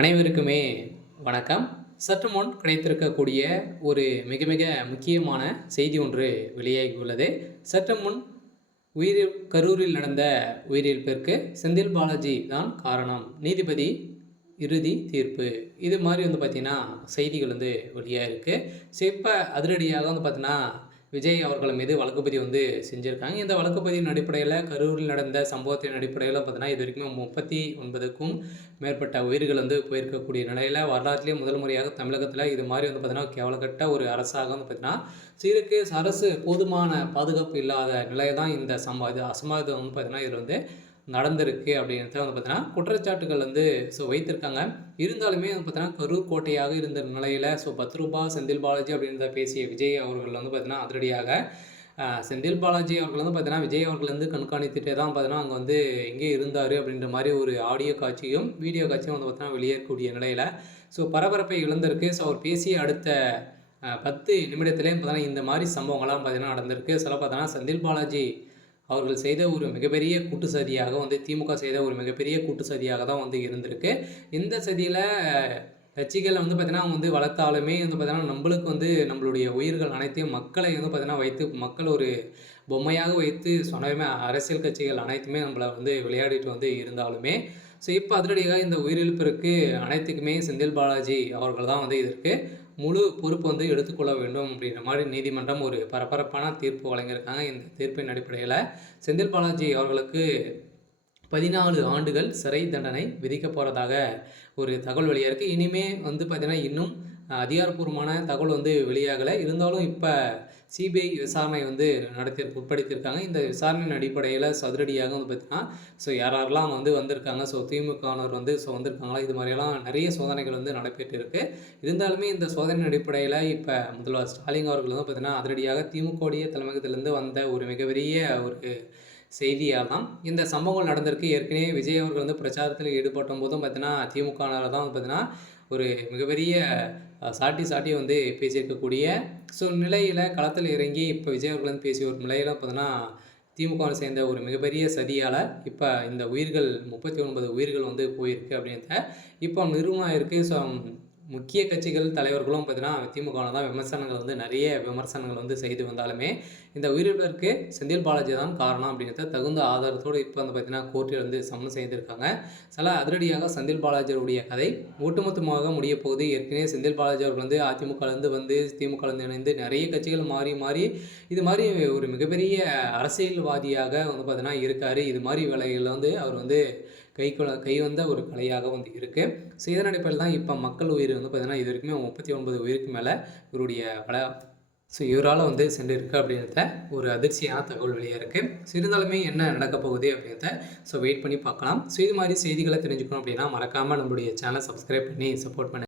அனைவருக்குமே வணக்கம். சற்று முன் கிடைத்திருக்கக்கூடிய ஒரு மிக மிக முக்கியமான செய்தி ஒன்று வெளியாகியுள்ளது. சற்று முன் கரூரில் நடந்த உயிரிழப்பிற்கு செந்தில் பாலாஜி தான் காரணம். நீதிபதி இறுதி தீர்ப்பு. இது மாதிரி பார்த்தீங்கன்னா செய்திகள் வெளியாக இருக்குது. ஸோ இப்போ அதிரடியாக பார்த்தீங்கன்னா விஜய் அவர்கள் மீது வழக்குப்பதிவு செஞ்சுருக்காங்க. இந்த வழக்குப்பதிவின் அடிப்படையில் கரூரில் நடந்த சம்பவத்தின் அடிப்படையில் பார்த்தீங்கன்னா இது வரைக்கும் 39க்கும் மேற்பட்ட உயிர்கள் போயிருக்கக்கூடிய நிலையில் வரலாற்றிலே முதல் முறையாக தமிழகத்தில் இது மாதிரி பார்த்தீங்கன்னா கேவலக்கட்ட ஒரு அரசாக பார்த்தீங்கன்னா சீருக்கு அரசு போதுமான பாதுகாப்பு இல்லாத நிலையை தான் இந்த அசம்பாவிதம் பார்த்தீங்கன்னா இதில் நடந்திருக்கு அப்படின்றது பார்த்தீங்கன்னா குற்றச்சாட்டுகள் வைத்திருக்காங்க. இருந்தாலுமே பார்த்தீங்கன்னா கரூர் கோட்டையாக இருந்த நிலையில் ரூ. 10 செந்தில் பாலாஜி அப்படின்றத பேசிய விஜய் அவர்கள் பார்த்தீங்கன்னா அதிரடியாக செந்தில் பாலாஜி அவர்கள் பார்த்தீங்கன்னா விஜய் அவர்கள் கண்காணித்துட்டே தான் பார்த்தீங்கன்னா அங்கே எங்கே இருந்தார் அப்படின்ற மாதிரி ஒரு ஆடியோ காட்சியும் வீடியோ காட்சியும் பார்த்தீங்கன்னா வெளியேறக்கூடிய நிலையில் பரபரப்பை இழந்திருக்கு. அவர் பேசிய அடுத்த 10 நிமிடத்திலே பார்த்தீங்கன்னா இந்த மாதிரி சம்பவங்கள்லாம் பார்த்தீங்கன்னா நடந்திருக்கு. சில பார்த்தீங்கன்னா செந்தில் பாலாஜி அவர்கள் செய்த ஒரு மிகப்பெரிய கூட்டு சதியாக திமுக செய்த ஒரு மிகப்பெரிய கூட்டு சதியாக தான் இருந்திருக்கு. இந்த சதியில் கட்சிகளை பார்த்தீங்கன்னா அவங்க வளர்த்தாலுமே பார்த்தீங்கன்னா நம்மளுக்கு நம்மளுடைய உயிர்கள் அனைத்தையும் மக்களை பார்த்தீங்கன்னா வைத்து மக்கள் ஒரு பொம்மையாக வைத்து சொன்னதுமே அரசியல் கட்சிகள் அனைத்துமே நம்மளை விளையாடிட்டு இருந்தாலுமே இப்போ அதிரடியாக இந்த உயிரிழப்பிற்கு அனைத்துக்குமே செந்தில் பாலாஜி அவர்கள் தான் இதற்கு முழு பொறுப்பு எடுத்துக்கொள்ள வேண்டும் அப்படின்ற மாதிரி நீதிமன்றம் ஒரு பரபரப்பான தீர்ப்பு வழங்கியிருக்காங்க. இந்த தீர்ப்பின் அடிப்படையில் செந்தில் பாலாஜி அவர்களுக்கு 14 ஆண்டுகள் சிறை தண்டனை விதிக்க போகிறதாக ஒரு தகவல் வெளியாக இருக்குது. இனிமே பார்த்தீங்கன்னா இன்னும் அதிகாரப்பூர்வமான தகவல் வெளியாகலை. இருந்தாலும் இப்போ சிபிஐ விசாரணை உட்படுத்தியிருக்காங்க. இந்த விசாரணையின் அடிப்படையில் சதுரடியாக பார்த்தீங்கன்னா யாரெல்லாம் வந்திருக்காங்க, திமுகவினர் வந்திருக்காங்களா, இது மாதிரியெல்லாம் நிறைய சோதனைகள் நடைபெற்று இருக்குது. இருந்தாலுமே இந்த சோதனையின் அடிப்படையில் இப்போ முதல்வர் ஸ்டாலின் அவர்கள் பார்த்தீங்கன்னா அதிரடியாக திமுகவுடைய தலைமையகத்திலிருந்து வந்த ஒரு மிகப்பெரிய ஒரு செய்தியாக தான் இந்த சம்பவங்கள் நடந்திருக்கு. ஏற்கனவே விஜய் அவர்கள் பிரச்சாரத்தில் ஈடுபட்ட போதும் பார்த்தீங்கன்னா திமுகவினர் தான் பார்த்தீங்கன்னா ஒரு மிகப்பெரிய சாட்டி பேசியிருக்கக்கூடிய நிலையில் களத்தில் இறங்கி இப்போ விஜய் அவர்கள் பேசிய ஒரு நிலையில் பார்த்தீங்கன்னா திமுகவை சேர்ந்த ஒரு மிகப்பெரிய சதியால் இப்போ இந்த உயிர்கள் 39 உயிர்கள் போயிருக்கு அப்படின்றத இப்போ நிறுவனம் இருக்குது. முக்கிய கட்சிகள் தலைவர்களும் பார்த்தீங்கன்னா திமுகவில் தான் விமர்சனங்கள் நிறைய விமர்சனங்கள் செய்து வந்தாலுமே இந்த உயிரிழப்பிற்கு செந்தில் பாலாஜி தான் காரணம் அப்படின்றத தகுந்த ஆதாரத்தோடு இப்போ பார்த்தீங்கன்னா கோர்ட்டில் சம்மன் செய்திருக்காங்க. சில அதிரடியாக செந்தில் பாலாஜியுடைய கதை ஒட்டுமொத்தமாக முடிய போகுது. ஏற்கனவே செந்தில் பாலாஜி அவர்கள் அதிமுகலேருந்து திமுகலேருந்து இணைந்து நிறைய கட்சிகள் மாறி மாறி இது மாதிரி ஒரு மிகப்பெரிய அரசியல்வாதியாக பார்த்தீங்கன்னா இருக்கார். இது மாதிரி வேலைகளில் அவர் கை வந்த ஒரு கலையாக இருக்குது. இதன் அடிப்படையில் தான் இப்போ மக்கள் உயிர் பார்த்தீங்கன்னா இது வரைக்குமே 39 உயிருக்கு மேலே இவருடைய இவரால் சென்றிருக்கு அப்படின்றத ஒரு அதிர்ச்சியான தகவல் வெளியாக இருக்குது. இருந்தாலுமே என்ன நடக்க போகுது அப்படின்றத வெயிட் பண்ணி பார்க்கலாம். இது மாதிரி செய்திகளை தெரிஞ்சுக்கணும் அப்படின்னா மறக்காமல் நம்மளுடைய சேனலை சப்ஸ்கிரைப் பண்ணி சப்போர்ட் பண்ணுங்கள்.